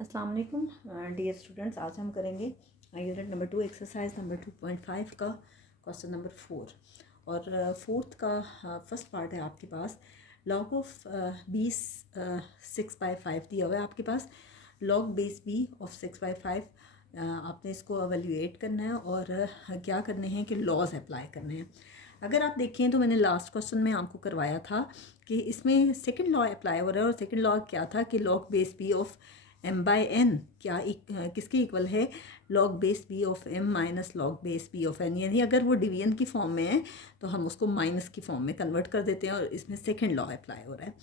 अस्सलाम वालेकुम dear students. आज हम करेंगे यूनिट नंबर 2 एक्सरसाइज नंबर 2.5 का क्वेश्चन नंबर 4 और फोर्थ का फर्स्ट पार्ट है आपके पास। लॉग ऑफ 20 6/5 दिया हुआ है आपके पास। लॉग बेस बी ऑफ 6/5 आपने इसको एवेल्यूएट करना है और क्या करने हैं कि लॉज अप्लाई करने हैं। अगर आप देखें तो मैंने लास्ट क्वेश्चन में आपको करवाया था कि इसमें सेकंड लॉ अप्लाई हो रहा है और सेकंड लॉ क्या था कि log base B of m/n क्या किसके इक्वल है, log base B of m minus log base B of n। यानी अगर वो डिवीजन की फॉर्म में है तो हम उसको माइनस की फॉर्म में कन्वर्ट कर देते हैं और इसमें सेकंड लॉ अप्लाई हो रहा है।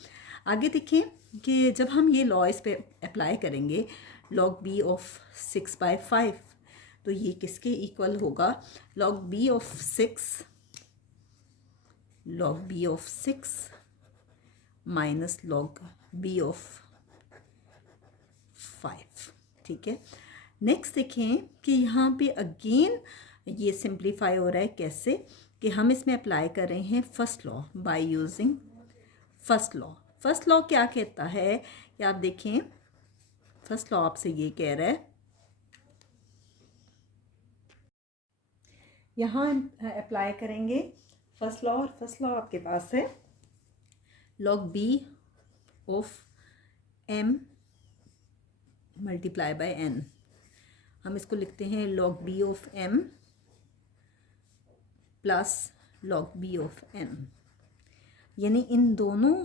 आगे देखिए कि जब हम ये लॉ इस पे अप्लाई करेंगे लॉग बी ऑफ 6/5 तो ये किसके इक्वल होगा, log B of 6 minus log B of 5। ठीक है, नेक्स्ट देखें कि यहाँ पे अगेन ये सिंप्लीफाई हो रहा है। कैसे कि हम इसमें अप्लाई कर रहे हैं first law by using first law. First law क्या कहता है कि आप देखें, फर्स्ट लॉ आपसे ये कह रहा है, यहाँ अप्लाई करेंगे फर्स्ट लॉ और फर्स्ट लॉ आपके पास है log B of m multiply by n। हम इसको लिखते हैं log B of m plus log B of n। यानी इन दोनों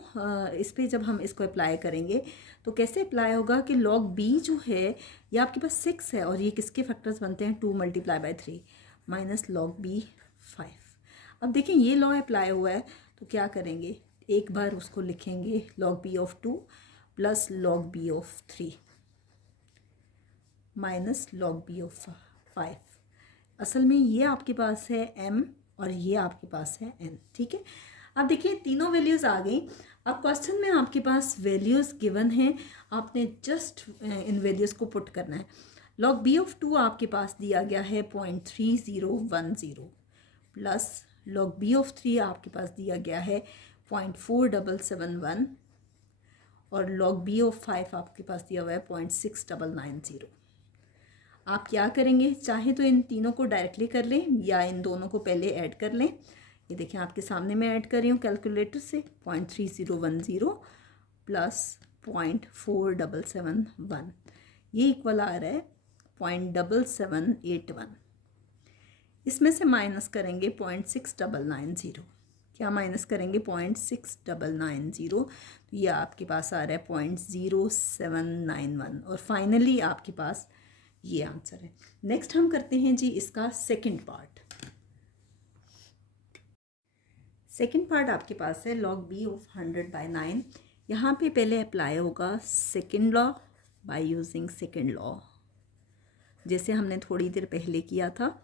इस पे जब हम इसको अप्लाई करेंगे तो कैसे अप्लाई होगा कि लॉग b जो है ये आपके पास 6 है और ये किसके फैक्टर्स बनते हैं 2 multiply by 3 minus log b 5। अब देखिए ये लॉ अप्लाई हुआ है तो क्या करेंगे, एक बार उसको लिखेंगे log b of 2 plus log b of 3 minus log B of 5। असल में ये आपके पास है m और ये आपके पास है n। ठीक है, अब देखिए तीनों वैल्यूज़ आ गई। अब क्वेश्चन में आपके पास वैल्यूज़ गिवन हैं, आपने जस्ट इन वैल्यूज़ को पुट करना है। लॉग बी ऑफ 2 आपके पास दिया गया है 0.3010 प्लस लॉग बी ऑफ 3 आपके पास दिया गया है 0.4771 और लॉग बी ऑफ 5 आपके पास दिया हुआ है 0.6990। आप क्या करेंगे, चाहे तो इन तीनों को डायरेक्टली कर लें या इन दोनों को पहले ऐड कर लें। ये देखें आपके सामने मैं ऐड कर रही हूँ कैलकुलेटर से 0.3010 प्लस 0.4771, ये इक्वल आ रहा है 0.7781। इसमें से माइनस करेंगे 0.6990। क्या माइनस करेंगे 0.6990, तो ये आपके पास आ रहा है 0.0791 और फाइनली आपके पास ये आंसर है। नेक्स्ट हम करते हैं जी इसका सेकंड पार्ट। सेकंड पार्ट आपके पास है लॉग बी ऑफ 100/9। यहाँ पे पहले अप्लाई होगा second law by using second law, जैसे हमने थोड़ी देर पहले किया था।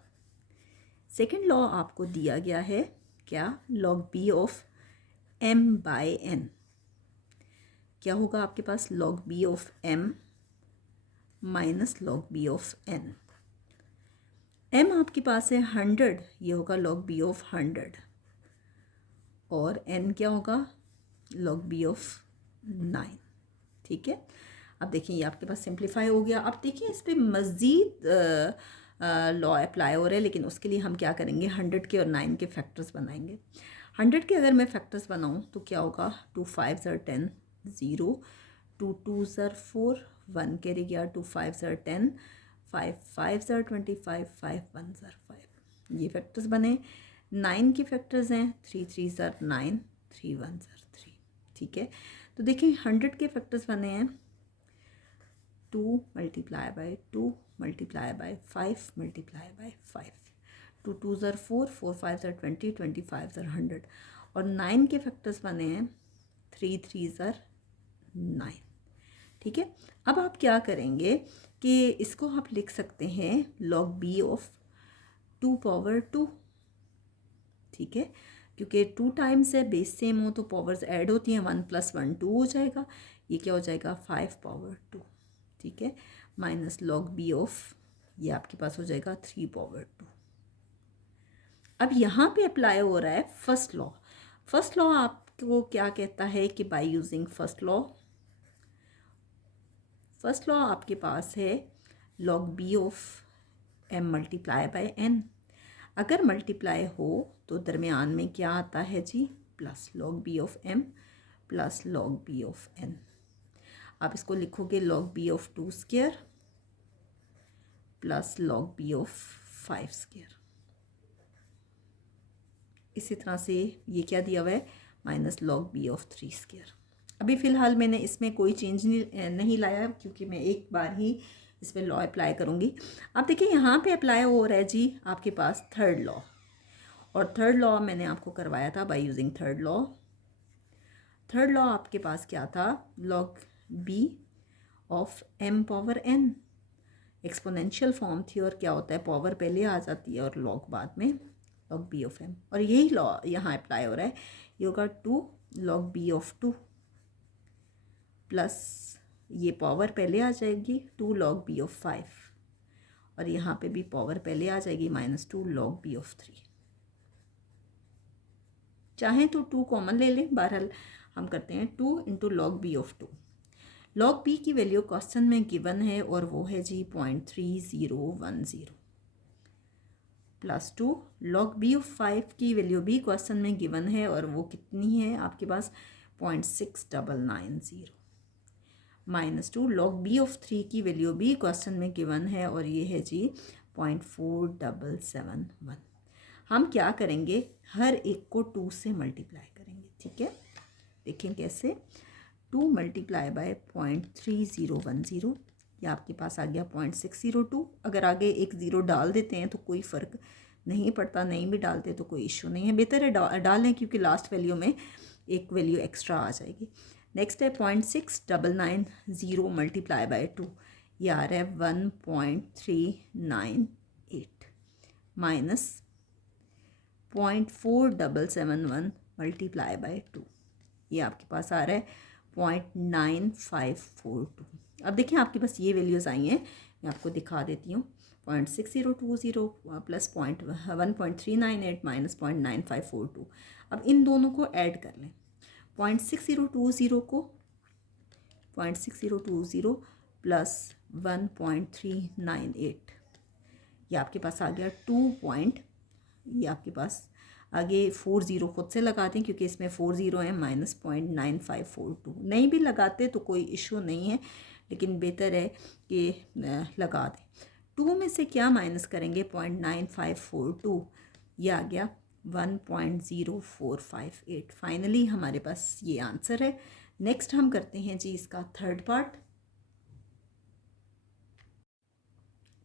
सेकंड लॉ आपको दिया गया है क्या, लॉग बी ऑफ m/n। क्या होगा आपके पास, log B of m minus log B of n। m आपके पास है 100, ये होगा लॉग बी ऑफ 100 और n क्या होगा, लॉग बी ऑफ 9। ठीक है, अब देखिए ये आपके पास सिंप्लीफाई हो गया। अब देखिए इस पर मज़ीद लॉ अप्लाई हो रहा है, लेकिन उसके लिए हम क्या करेंगे 100 के और 9 के फैक्टर्स बनाएंगे। 100 के अगर मैं फैक्टर्स बनाऊँ तो क्या होगा, 2 5 are 10 0, 2 2s are 4, 1 कैरी गया, 2 5s are 10, 5 5s are 25, 5 1s are 5, ये फैक्टर्स बने। 9 के फैक्टर्स हैं 3 3s are 9, 3 1s are 3। ठीक है, तो देखिए 100 के फैक्टर्स बने हैं 2 multiply by 2 multiply by 5 multiply by 5, 2 2s are 4, 4 5s are 20, 25s are 100 और 9 के फैक्टर्स बने हैं 3 3s are 9। ठीक है, अब आप क्या करेंगे कि इसको आप लिख सकते हैं लॉग बी ऑफ 2/2। ठीक है, क्योंकि 2 टाइम्स है, बेस सेम हो तो पावर्स ऐड होती हैं, 1 + 1 2 हो जाएगा, ये क्या हो जाएगा 5/2। ठीक है, माइनस लॉग बी ऑफ, ये आपके पास हो जाएगा 3/2। अब यहाँ पे अप्लाई हो रहा है फर्स्ट लॉ। फर्स्ट लॉ आपको क्या कहता है कि by using first law first law आपके पास है log B of m multiply by n. अगर मल्टीप्लाई हो तो दरमियान में क्या आता है जी, plus log B of m plus log B of n. आप इसको लिखोगे log B of 2 square plus log B of 5 square. इसी तरह से ये क्या दिया हुआ है, minus log B of 3 square. अभी फ़िलहाल मैंने इसमें कोई चेंज नहीं लाया क्योंकि मैं एक बार ही इसमें लॉ अप्लाई करूँगी। आप देखिए यहाँ पे अप्लाई हो रहा है जी आपके पास थर्ड लॉ, और थर्ड लॉ मैंने आपको करवाया था by using third law. Third law आपके पास क्या था, log B of m power n. Exponential form थी और क्या होता है, पावर पहले आ जाती है और लॉग बाद में, लॉग बी ऑफ एम। और यही लॉ यहाँ अप्लाई हो रहा है, ये होगा 2 लॉग बी ऑफ 2 प्लस ये पावर पहले आ जाएगी 2 लॉग बी ऑफ 5, और यहाँ पे भी पावर पहले आ जाएगी -2 लॉग बी ऑफ 3। चाहें तो 2 कॉमन ले लें, बहरहाल हम करते हैं 2 into log B of 2। Log b की वैल्यू क्वेश्चन में गिवन है और वो है जी 0.3010 प्लस 2 लॉग बी ऑफ 5 की वैल्यू भी क्वेश्चन में गिवन है और वो कितनी है आपके पास 0.6990 -2 लॉग बी ऑफ 3 की वैल्यू भी क्वेश्चन में गिवन है और ये है जी 0.4771। हम क्या करेंगे, हर एक को 2 से मल्टीप्लाई करेंगे, ठीक है। देखें कैसे, 2 मल्टीप्लाई बाय 0.3010, ये आपके पास आ गया 0.602। अगर आगे एक ज़ीरो डाल देते हैं तो कोई फ़र्क नहीं पड़ता, नहीं भी डालते तो कोई इशू नहीं है, बेहतर है डालें क्योंकि लास्ट वैल्यू में एक वैल्यू एक्स्ट्रा आ जाएगी। नेक्स्ट है 0.6990 मल्टीप्लाई बाय 2, ये आ रहा है 1.398 माइनस 0.4771 मल्टीप्लाई बाय 2, ये आपके पास आ रहा है 0.9542। अब देखिए आपके पास ये वैल्यूज़ आई हैं, मैं आपको दिखा देती हूँ। 0.6020 प्लस 1.398 माइनस 0.9542। अब इन दोनों को ऐड कर लें, 0.6020 को 0.6020 प्लस 1.398, ये आपके पास आ गया 2. ये आपके पास आगे 40 खुद से लगाते हैं क्योंकि इसमें 40 है, माइनस 0.9542। नहीं भी लगाते तो कोई इशू नहीं है, लेकिन बेहतर है कि लगा दें। 2 में से क्या माइनस करेंगे, 0.9542, ये आ गया 1.0458। फाइनली हमारे पास ये आंसर है। नेक्स्ट हम करते हैं जी इसका थर्ड पार्ट।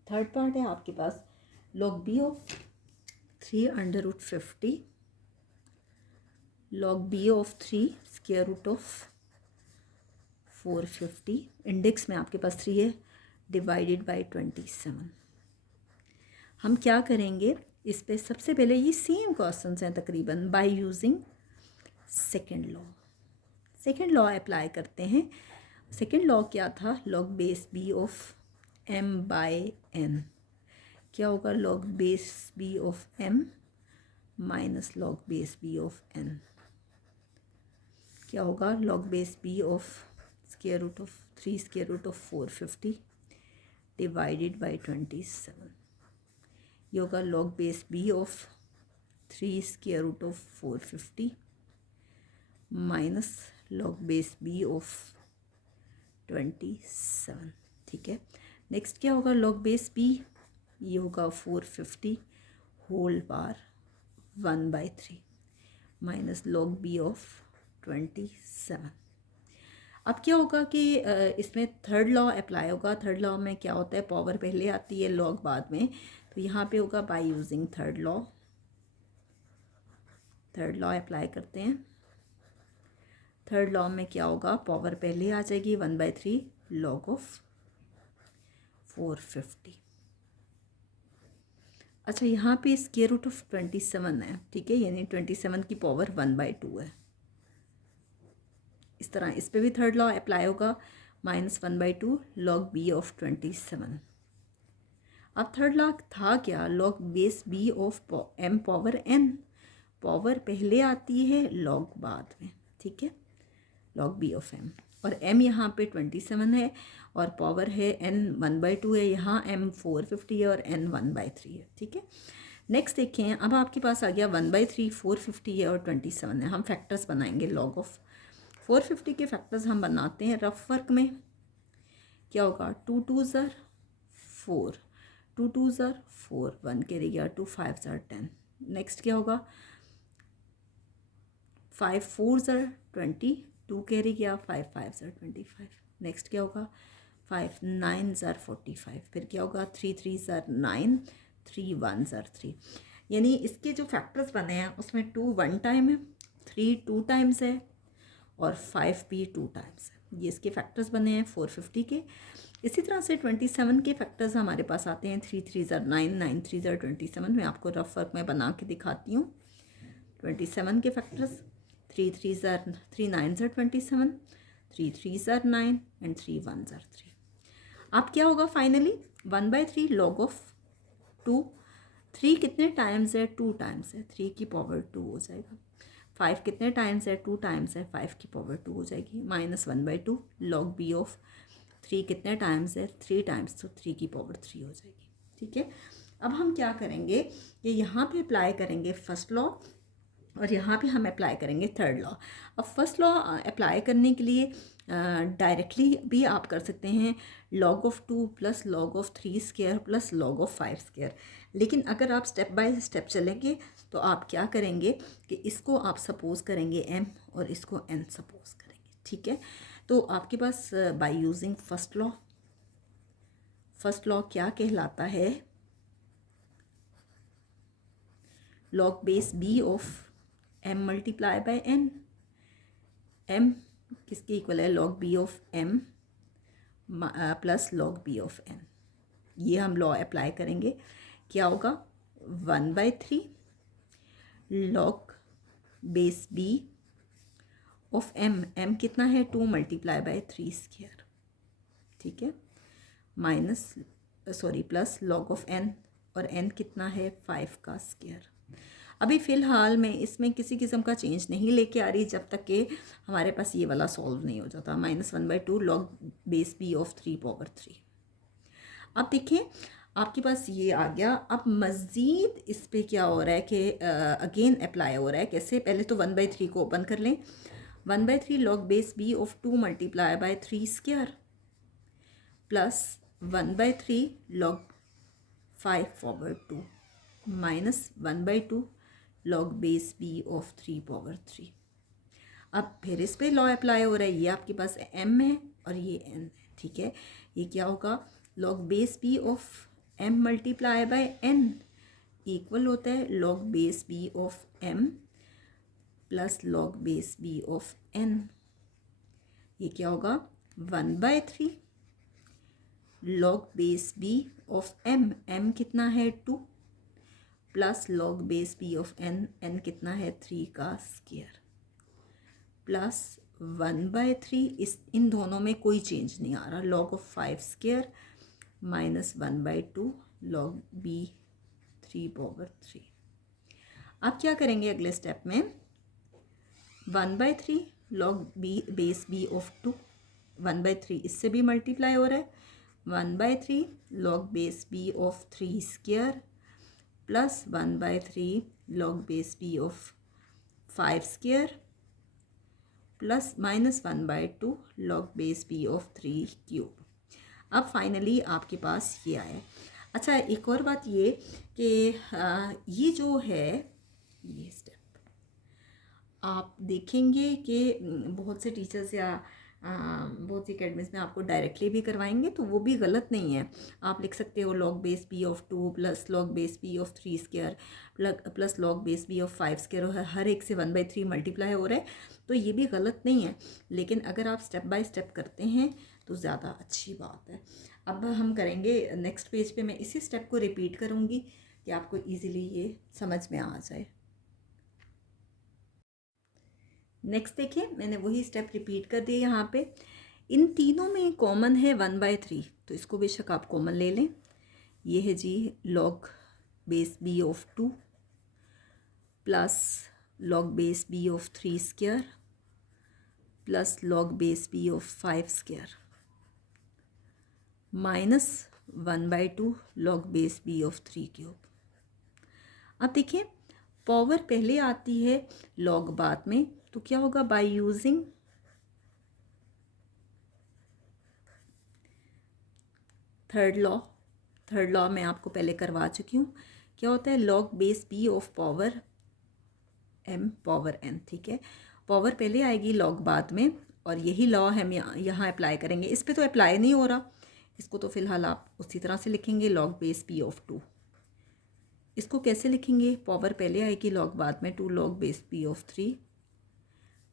थर्ड पार्ट है आपके पास log B of 3√50 log B of 3 square root of 450, index में आपके पास 3 है, डिवाइडेड बाय 27। हम क्या करेंगे, इस पे सबसे पहले ये सेम क्वेश्चंस हैं तकरीबन, by using second law. Second law apply करते हैं। सेकेंड लॉ क्या था, log base B of m by n, क्या होगा, log base B of m minus log base B of n, क्या होगा, log base B of square root of 3 square root of 450 divided by 27, ये होगा log base B of 3 square root of 450 minus log base B of 27, ठीक है। Next क्या होगा, log base B, ये होगा 450 whole bar 1/3 minus log B of 27। अब क्या होगा कि इसमें थर्ड लॉ अप्लाई होगा। थर्ड लॉ में क्या होता है, पावर पहले आती है लॉग बाद में, तो यहाँ पे होगा by using third law. Third law apply करते हैं। थर्ड लॉ में क्या होगा, पावर पहले आ जाएगी 1/3 लॉग ऑफ 450। अच्छा, यहाँ पे स्क्वायर रूट ऑफ 27 है, ठीक है, यानी 27 की पावर 1/2 है। इस तरह इस पे भी थर्ड लॉ अप्लाई होगा, -1/2 लॉग बी ऑफ 27। अब थर्ड लॉ था क्या, log base B of m power n, power पहले आती है लॉग बाद में, ठीक है, लॉग बी ऑफ m। और m यहाँ पे 27 है और पावर है n 1/2 है, यहाँ m 450 है और n 1/3 है। ठीक है, नेक्स्ट देखें, अब आपके पास आ गया 1/3, 450 है और 27 है। हम फैक्टर्स बनाएंगे लॉग ऑफ 450 के फैक्टर्स हम बनाते हैं रफ वर्क में। क्या होगा, 2 2 ज़र 4, 2 2 ज़र 4, 1 कैरी गया, 2 5 ज़र 10। नेक्स्ट क्या होगा, 5 4 ज़र 20, 2 कैरी गया, 5 5 ज़र 25। नेक्स्ट क्या होगा, 5 9 ज़र 45। फिर क्या होगा, 3 3 ज़र 9, 3 1 ज़र 3। यानी इसके जो फैक्टर्स बने हैं उसमें 2 1 टाइम है, 3 2 टाइम्स है और 5 भी 2 टाइम्स है। ये इसके फैक्टर्स बने हैं 450 के। इसी तरह से 27 के फैक्टर्स हमारे पास आते हैं, 3 3 ज़र 9, 9 3 ज़र 27। मैं आपको रफ वर्क में बना के दिखाती हूँ 27 के फैक्टर्स। 3 3 ज़र 3 9 ज़र 27, 3 3 ज़र 9 एंड 3 1 ज़र 3। अब क्या होगा फाइनली, 1/3 लॉग ऑफ 2। 3 कितने टाइम्स है, 2 टाइम्स है, 3 की पावर 2 हो जाएगा। 5 कितने टाइम्स है, 2 टाइम्स है, 5 की पावर 2 हो जाएगी। माइनस 1/2 लॉग बी ऑफ 3 कितने टाइम्स है, 3 टाइम्स, तो 3 की पावर 3 हो जाएगी। ठीक है, अब हम क्या करेंगे कि यहाँ पे अप्लाई करेंगे फर्स्ट लॉ और यहाँ पे हम अप्लाई करेंगे थर्ड लॉ। अब फर्स्ट लॉ अप्लाई करने के लिए डायरेक्टली भी आप कर सकते हैं, log of 2 plus log of 3 square plus log of 5 square. लेकिन अगर आप स्टेप बाय स्टेप चलेंगे तो आप क्या करेंगे कि इसको आप सपोज करेंगे m और इसको n सपोज करेंगे। ठीक है, तो आपके पास बाय यूजिंग फर्स्ट लॉ क्या कहलाता है, log base b of m multiply by n। m किसके इक्वल है, log b of m plus log b of n। ये हम लॉ अप्लाई करेंगे, क्या होगा, 1/3 log base b of m कितना है, 2 मल्टीप्लाई बाय 3 स्क्वायर। ठीक है, minus plus log of n और n कितना है, 5 का स्क्वायर। अभी फ़िलहाल मैं इसमें किसी किस्म का चेंज नहीं लेके आ रही जब तक कि हमारे पास ये वाला सॉल्व नहीं हो जाता। -1/2 log base b of 3 power 3। अब देखें आपके पास ये आ गया। अब मज़ीद इस पे क्या हो रहा है कि अगेन अप्लाई हो रहा है। कैसे, पहले तो 1/3 को ओपन कर लें। 1/3 log base b of 2 multiply by 3 square plus 1/3 log 5 power 2 minus 1/2 log base b of 3 power 3। अब फिर इस पे लॉ अप्लाई हो रहा है। ये आपके पास m है और ये n है। ठीक है, ये क्या होगा, log base b of m multiply by n equal होता है log base b of m plus log base b of n। ये क्या होगा, 1/3 log base b of m कितना है, 2 plus log base b of n कितना है, 3 का स्क्वायर प्लस 1/3 इन दोनों में कोई चेंज नहीं आ रहा, log of 5 square minus 1/2 log b 3 power 3। अब क्या करेंगे अगले स्टेप में, 1/3 लॉग बेस b ऑफ 2, 1/3 इससे भी मल्टीप्लाई हो रहा है, 1/3 log base b of 3 square plus 1/3 log base b of 5 square plus minus 1/2 log base b of 3 cube. अब फाइनली आपके पास ये आया। अच्छा, एक और बात ये कि ये जो है, ये स्टेप आप देखेंगे कि बहुत से टीचर्स या बहुत सी अकेडमीज़ में आपको डायरेक्टली भी करवाएंगे, तो वो भी गलत नहीं है। आप लिख सकते हो log base b of 2 plus log base b of 3 square plus log base b of 5 square, हर एक से 1/3 मल्टीप्लाई हो रहा है, तो ये भी गलत नहीं है। लेकिन अगर आप स्टेप बाय स्टेप करते हैं तो ज़्यादा अच्छी बात है। अब हम करेंगे नेक्स्ट पेज पे, मैं इसी स्टेप को रिपीट करूँगी कि आपको ईज़िली ये समझ में आ जाए। नेक्स्ट देखिए, मैंने वही स्टेप रिपीट कर दिए। यहाँ पे इन तीनों में कॉमन है 1/3, तो इसको बेशक आप कॉमन ले लें। ये है जी log base b of 2 plus log base b of 3 square plus log base B of 5 square minus 1/2 log base B of 3 cube. अब देखिए पावर पहले आती है, लॉग बाद में, तो क्या होगा, बाय यूजिंग थर्ड लॉ मैं आपको पहले करवा चुकी हूँ। क्या होता है, log base B of power m power n, ठीक है। पावर पहले आएगी, लॉग बाद में, और यही लॉ हम यहाँ अप्लाई करेंगे। इस पे तो अप्लाई नहीं हो रहा, इसको तो फिलहाल आप उसी तरह से लिखेंगे, लॉग बेस b ऑफ 2। इसको कैसे लिखेंगे, पावर पहले आएगी, लॉग बाद में 2 log base b of 3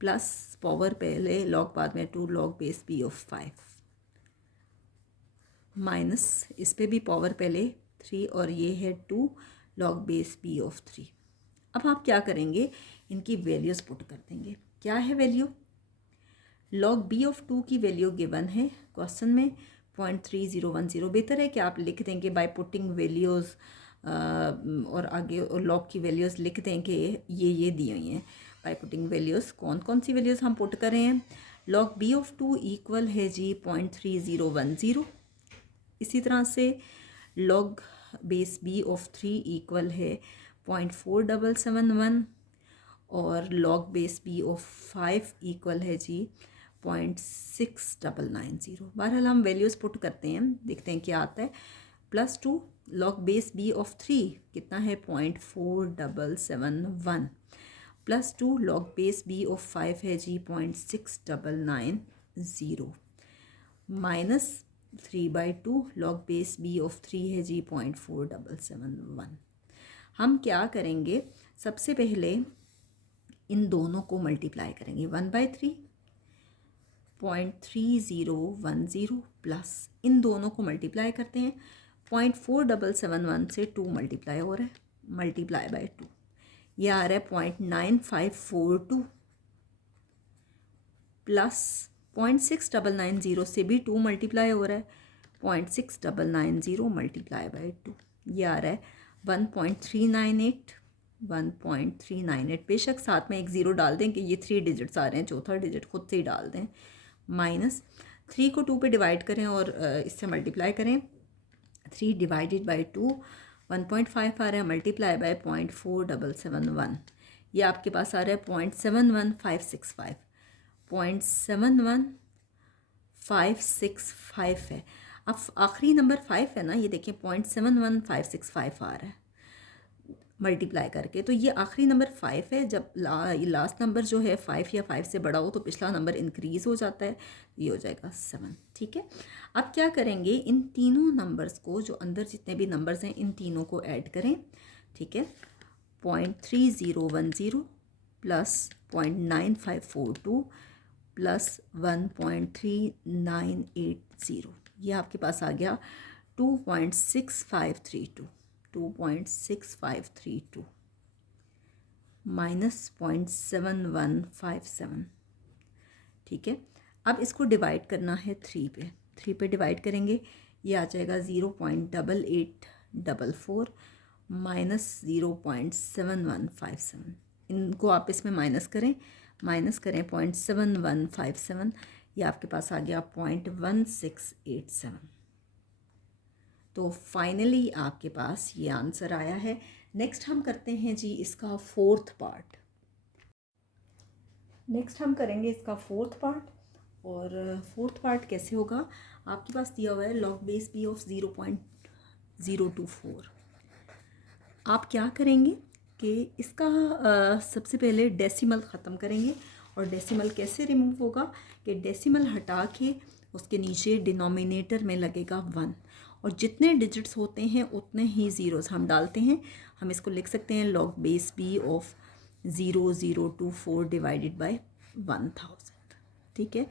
plus power पहले, लॉग बाद में 2 log base b of 5 minus इस पे भी पावर पहले 3 और ये है 2 लॉग बेस b ऑफ 3। अब आप क्या करेंगे, इनकी वैल्यूज़ पुट कर देंगे। क्या है वैल्यू, लॉग b ऑफ 2 की वैल्यू गिवन है क्वेश्चन में 0.3010। बेहतर है कि आप लिख देंगे बाय पुटिंग वैल्यूज़, और आगे और लॉग की वैल्यूज़ लिख दें कि ये दी हुई हैं। बाय पुटिंग वैल्यूज़ कौन कौन सी वैल्यूज़ हम पुट कर रहे हैं, लॉग b ऑफ 2 इक्वल है जी 0.3010। इसी तरह से log base b of 3 equal है 0.4771 और log base b of 5 equal है जी 0.6990। बहरहाल हम वैल्यूज़ पुट करते हैं, देखते हैं क्या आता है। +2 लॉग बेस b ऑफ 3 कितना है 0.4771 +2 लॉग बेस b ऑफ 5 है जी 0.6990 minus 3/2 log base b of 3 है जी 0.4771। हम क्या करेंगे, सबसे पहले इन दोनों को मल्टीप्लाई करेंगे, 1/3 0.3010 प्लस इन दोनों को मल्टीप्लाई करते हैं, 0.4771 से 2 मल्टीप्लाई हो रहा है, मल्टीप्लाई बाय 2, ये आ रहा है 0.9542 प्लस 0.6990 से भी 2 मल्टीप्लाई हो रहा है, 0.6990 मल्टीप्लाई बाय 2, ये आ रहा है 1.398। बेशक साथ में एक ज़ीरो डाल दें कि ये 3 डिजिट्स आ रहे हैं, चौथा डिजिट खुद से ही डाल दें, माइनस 3 को 2 पे डिवाइड करें और इससे मल्टीप्लाई करें, 3 डिवाइडेड बाई 2 1.5 आ रहा है, मल्टीप्लाई बाय 0.4771, ये आपके पास आ रहा है 0.71565, 0.71565 है। अब आखिरी नंबर 5 है ना, ये देखिए 0.71565 आ रहा है मल्टीप्लाई करके, तो ये आखिरी नंबर 5 है। जब लास्ट नंबर जो है 5 या 5 से बड़ा हो तो पिछला नंबर इंक्रीज़ हो जाता है, ये हो जाएगा 7, ठीक है। अब क्या करेंगे, इन तीनों नंबर्स को, जो अंदर जितने भी नंबर्स हैं, इन तीनों को ऐड करें, ठीक है। 0.3010 प्लस 0.9542 प्लस 1.3980, ये आपके पास आ गया 2.6532 माइनस 0.7157, ठीक है। अब इसको डिवाइड करना है 3 पे डिवाइड करेंगे, ये आ जाएगा 0.8844 माइनस 0.7157, इनको आप इसमें माइनस करें 0.7157, ये आपके पास आ गया 0.1687। तो फाइनली आपके पास ये आंसर आया है। नेक्स्ट हम करते हैं जी इसका फोर्थ पार्ट। नेक्स्ट हम करेंगे इसका फोर्थ पार्ट, और फोर्थ पार्ट कैसे होगा, आपके पास दिया हुआ है लॉग बेस बी ऑफ 0.024। आप क्या करेंगे कि इसका सबसे पहले डेसिमल ख़त्म करेंगे, और डेसिमल कैसे रिमूव होगा कि डेसिमल हटा के उसके नीचे डिनोमिनेटर में लगेगा 1, और जितने डिजिट्स होते हैं उतने ही ज़ीरोज़ हम डालते हैं। हम इसको लिख सकते हैं log base B of 0024 divided by 1000, ठीक है।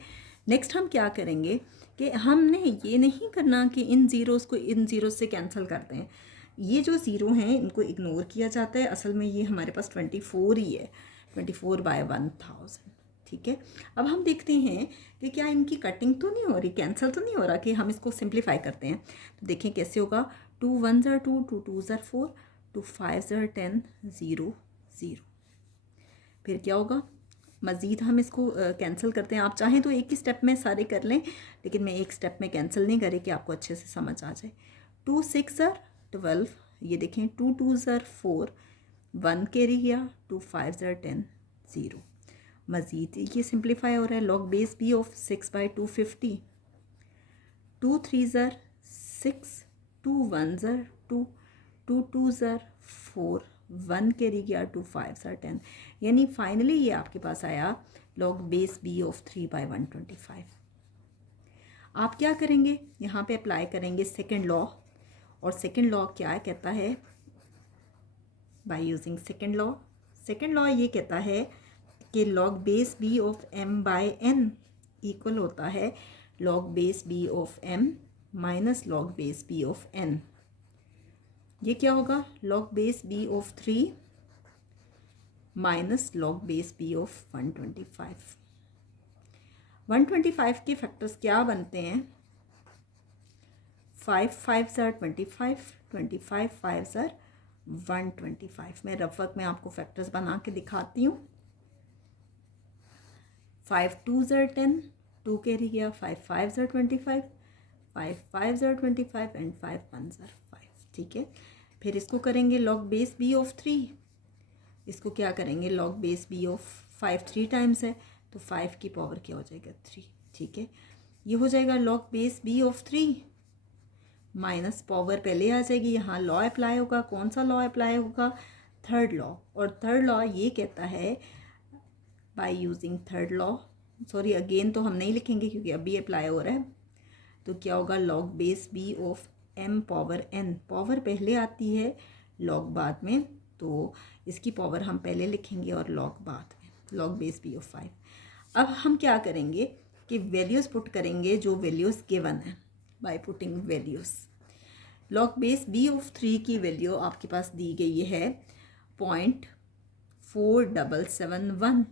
नेक्स्ट हम क्या करेंगे कि हमने ये नहीं करना कि इन ज़ीरोज़ को इन ज़ीरोज़ से कैंसिल करते हैं, ये जो ज़ीरो हैं इनको इग्नोर किया जाता है। असल में ये हमारे पास 24 ही है, 24 बाय 1000, ठीक है। अब हम देखते हैं कि क्या इनकी कटिंग तो नहीं हो रही, कैंसिल तो नहीं हो रहा, कि हम इसको सिंप्लीफाई करते हैं। तो देखें कैसे होगा, 2 1 ज़र 2, 2 2 ज़र 4, 2 5 ज़र 10, 0 0, फिर क्या होगा मज़ीद हम इसको कैंसिल करते हैं। आप चाहें तो एक ही स्टेप में सारे कर लें, लेकिन मैं एक स्टेप में कैंसिल नहीं करी कि आपको अच्छे से समझ आ जाए। 2 6 ज़र 12, ये देखें 2 2 ज़र 4, 1 कैरी गया, 2 5 ज़र 10, 0। मज़ीद ये सिंप्लीफाई हो रहा है। लॉग बेस बी ऑफ 6/250, 2 3 ज़र 6, 2 1 ज़र 2, 2 2 ज़र 4, 1 कैरी गया, 2 5 ज़र 10, यानी फाइनली ये आपके पास आया लॉग बेस बी ऑफ 3/125। आप क्या करेंगे, यहाँ पे अप्लाई करेंगे सेकेंड लॉ। और सेकेंड लॉ क्या कहता है, by using second law. Second law ये कहता है कि log base B of m/n equal होता है log base B of m minus log base B of n। ये क्या होगा, log base B of 3 minus log base B of 125। 125 के फैक्टर्स क्या बनते हैं, 5 5 ज़र 25, 25 5 ज़र 125। मैं रफ वर्क में आपको फैक्टर्स बना के दिखाती हूँ। 5 2 ज़र 10, 2 कैरी गया, 5 5 ज़र 25, 5 5 ज़र 25 एंड 5 1 ज़र 5। ठीक है, फिर इसको करेंगे लॉग बेस बी ऑफ 3। इसको क्या करेंगे, log base B of 5 3 times है तो 5 की पावर क्या हो जाएगा 3। ठीक है, ये हो जाएगा log base B of 3 minus power पहले आ जाएगी, यहाँ लॉ अप्लाई होगा। कौन सा लॉ अप्लाई होगा, थर्ड लॉ। और थर्ड लॉ ये कहता है by using third law, sorry again तो हम नहीं लिखेंगे क्योंकि अभी अप्लाई हो रहा है। तो क्या होगा, log base B of m power n, power पहले आती है लॉग बाद में, तो इसकी पावर हम पहले लिखेंगे और लॉग बाद में, लॉग बेस बी ऑफ 5। अब हम क्या करेंगे कि वैल्यूज़ पुट करेंगे जो वैल्यूज़ गिवन है by putting values. Log base B of 3 की वैल्यू आपके पास दी गई है 0.4771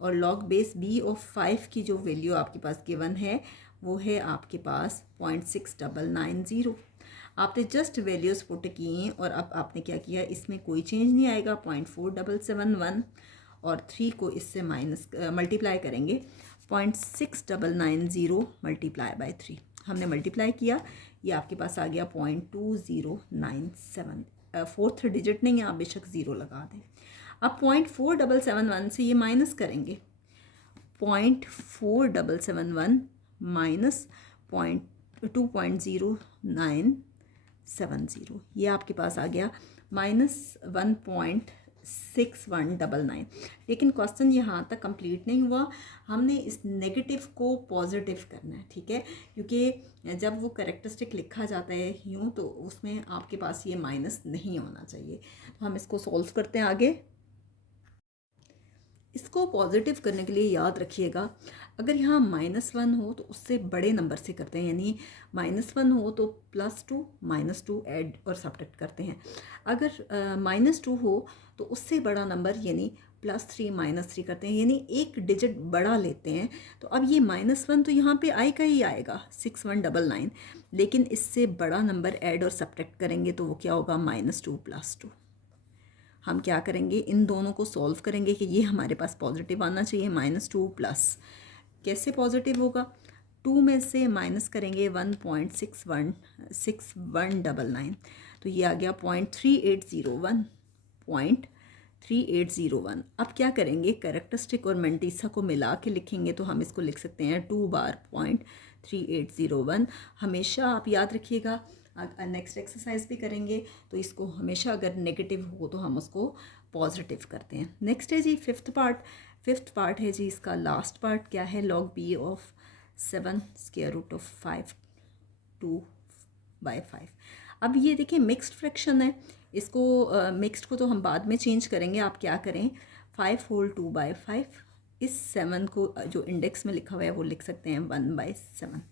और लॉग बेस बी ऑफ 5 की जो वैल्यू आपके पास गिवन है वो है आपके पास 0.6990। आपने जस्ट वैल्यूज़ पुट की और अब आपने क्या किया, इसमें कोई चेंज नहीं आएगा। 0.4771 और 3 को इससे माइनस मल्टीप्लाई करेंगे, 0.6990 मल्टीप्लाई बाय 3 हमने मल्टीप्लाई किया, ये आपके पास आ गया 0.2097। फोर्थ डिजिट नहीं है, आप बेशक ज़ीरो लगा दें। अब 0.4771 से ये माइनस करेंगे, 0.4771 माइनस 2.0970, ये आपके पास आ गया -1.6199। लेकिन क्वेश्चन यहाँ तक कंप्लीट नहीं हुआ, हमने इस नेगेटिव को पॉजिटिव करना है। ठीक है, क्योंकि जब वो कैरेक्टरिस्टिक लिखा जाता है यूँ तो उसमें आपके पास ये माइनस नहीं होना चाहिए। तो हम इसको सॉल्व करते हैं आगे। इसको पॉजिटिव करने के लिए याद रखिएगा, अगर यहाँ -1 हो तो उससे बड़े नंबर से करते हैं, यानी -1 हो तो +2 -2 ऐड और सब्ट्रैक्ट करते हैं। अगर -2 हो तो उससे बड़ा नंबर यानी +3 -3 करते हैं, यानी एक डिजिट बड़ा लेते हैं। तो अब ये -1 तो यहाँ पे आएगा ही आएगा 6199, लेकिन इससे बड़ा नंबर ऐड और सब्ट्रैक्ट करेंगे तो वो क्या होगा, -2 +2। हम क्या करेंगे, इन दोनों को सॉल्व करेंगे कि ये हमारे पास पॉजिटिव आना चाहिए। -2 प्लस कैसे पॉजिटिव होगा, 2 में से माइनस करेंगे 1.6199 तो ये आ गया 0.3801। अब क्या करेंगे, कैरेक्टरिस्टिक और मेंटिसा को मिला के लिखेंगे तो हम इसको लिख सकते हैं 2 बार 0.3801। हमेशा आप याद रखिएगा, नेक्स्ट एक्सरसाइज भी करेंगे तो इसको हमेशा अगर नेगेटिव हो तो हम उसको पॉजिटिव करते हैं। नेक्स्ट है जी फिफ्थ पार्ट है जी इसका लास्ट पार्ट। क्या है, log B of 7 square root of 5 2/5। अब ये देखिए मिक्स्ड फ्रैक्शन है, इसको मिक्स्ड को तो हम बाद में चेंज करेंगे। आप क्या करें, 5 होल 2/5, इस 7 को जो इंडेक्स में लिखा हुआ है वो लिख सकते हैं 1/7।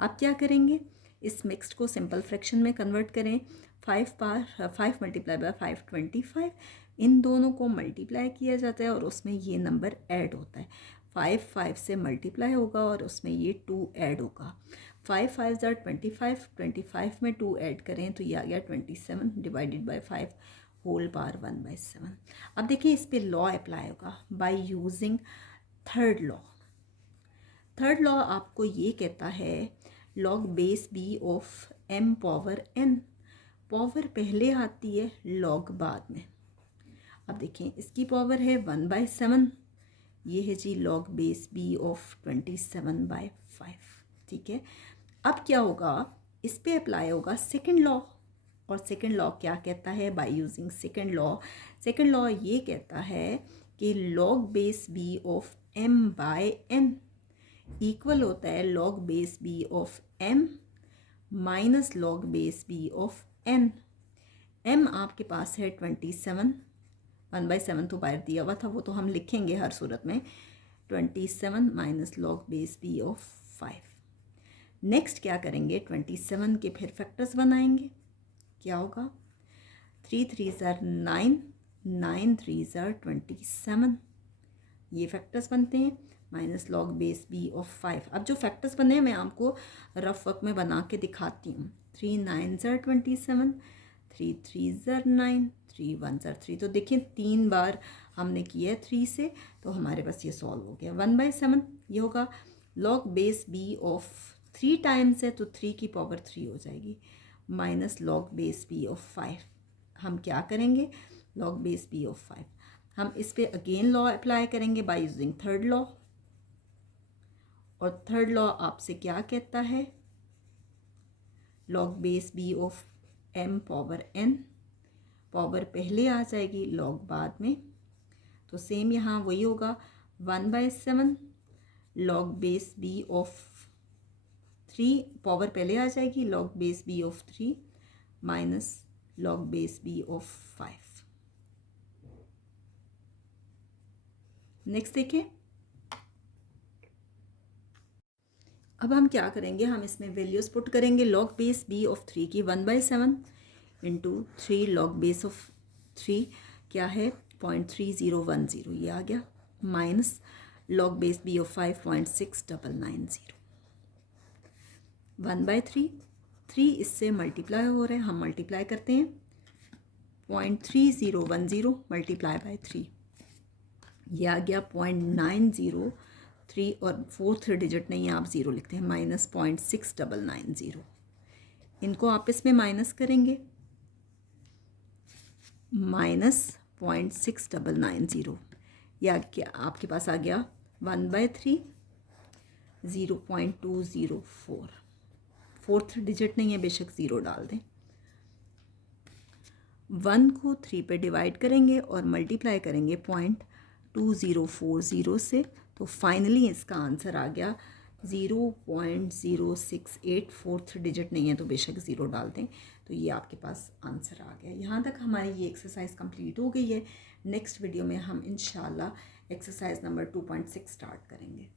आप क्या करेंगे, इस मिक्स्ड को सिंपल फ्रैक्शन में कन्वर्ट करें। 5 मल्टीप्लाई बाय 5 25, इन दोनों को मल्टीप्लाई किया जाता है और उसमें ये नंबर ऐड होता है। 5 से मल्टीप्लाई होगा और उसमें ये 2 ऐड होगा। 5 5 ज़ार 25, 25 में 2 ऐड करें तो ये आ गया 27 डिवाइडेड बाय 5 होल पावर 1/7। अब देखिए इस पे लॉ अप्लाई होगा by using third law. Third law आपको ये कहता है log base B of m power n, power पहले आती है लॉग बाद में। अब देखें इसकी पावर है 1/7, ये है जी लॉग बेस बी ऑफ 27/5। ठीक है, अब क्या होगा, इस पे अप्लाई होगा सेकंड लॉ। और सेकंड लॉ क्या कहता है, बाय यूजिंग सेकंड लॉ ये कहता है कि log base B of m/n equal होता है log base B of m minus log base B of n। m आपके पास है 27, 1/7 तो बाहर दिया हुआ था, वो तो हम लिखेंगे हर सूरत में, 27 minus log base B of 5। Next क्या करेंगे, 27 के फिर फैक्टर्स बनाएंगे। क्या होगा, 3 3 ज़ार 9, 9 3 ज़ार 27, ये फैक्टर्स बनते हैं, minus log base B of 5। अब जो फैक्टर्स बने हैं मैं आपको रफ वर्क में बना के दिखाती हूँ। 3 9 ज़ार 27, 3 3 ज़ार 9, 3 1 ज़ार 3। तो देखिए 3 बार हमने किया है 3 से, तो हमारे पास ये सॉल्व हो गया। 1/7 ये होगा log base B of 3 times है तो 3 की पावर 3 हो जाएगी, minus log base B of 5। हम क्या करेंगे, लॉग बेस बी ऑफ 5 हम इस पे अगेन लॉ अप्लाई करेंगे बाय यूजिंग थर्ड लॉ। और थर्ड लॉ आपसे क्या कहता है, log base B of m power n, power पहले आ जाएगी लॉग बाद में, तो सेम यहाँ वही होगा 1/7 log base B of 3, power पहले आ जाएगी log base B of 3 minus log base B of 5। Next देखिए, अब हम क्या करेंगे, हम इसमें वैल्यूज़ पुट करेंगे। लॉग बेस बी ऑफ 3 की 1/7 इंटू 3 लॉग बेस ऑफ 3 क्या है 0.3010, ये आ गया, minus log base B of 5 0.6990, 1/3। 3 इससे मल्टीप्लाई हो रहे हैं, हम मल्टीप्लाई करते हैं, 0.3010 मल्टीप्लाई बाय 3, ये आ गया 0.903, और फोर्थ डिजिट नहीं है आप ज़ीरो लिखते हैं, माइनस 0.6990। इनको आपस में माइनस करेंगे, माइनस 0.6990, या क्या आपके पास आ गया 1/3 0.204। फोर्थ डिजिट नहीं है, बेशक ज़ीरो डाल दें। 1 को 3 पे डिवाइड करेंगे और मल्टीप्लाई करेंगे 0.2040 से, तो फाइनली इसका आंसर आ गया 0.068। फोर्थ डिजिट नहीं है तो बेशक ज़ीरो डाल दें, तो ये आपके पास आंसर आ गया। यहाँ तक हमारी ये एक्सरसाइज कंप्लीट हो गई है। नेक्स्ट वीडियो में हम इंशाल्लाह एक्सरसाइज नंबर 2.6 स्टार्ट करेंगे।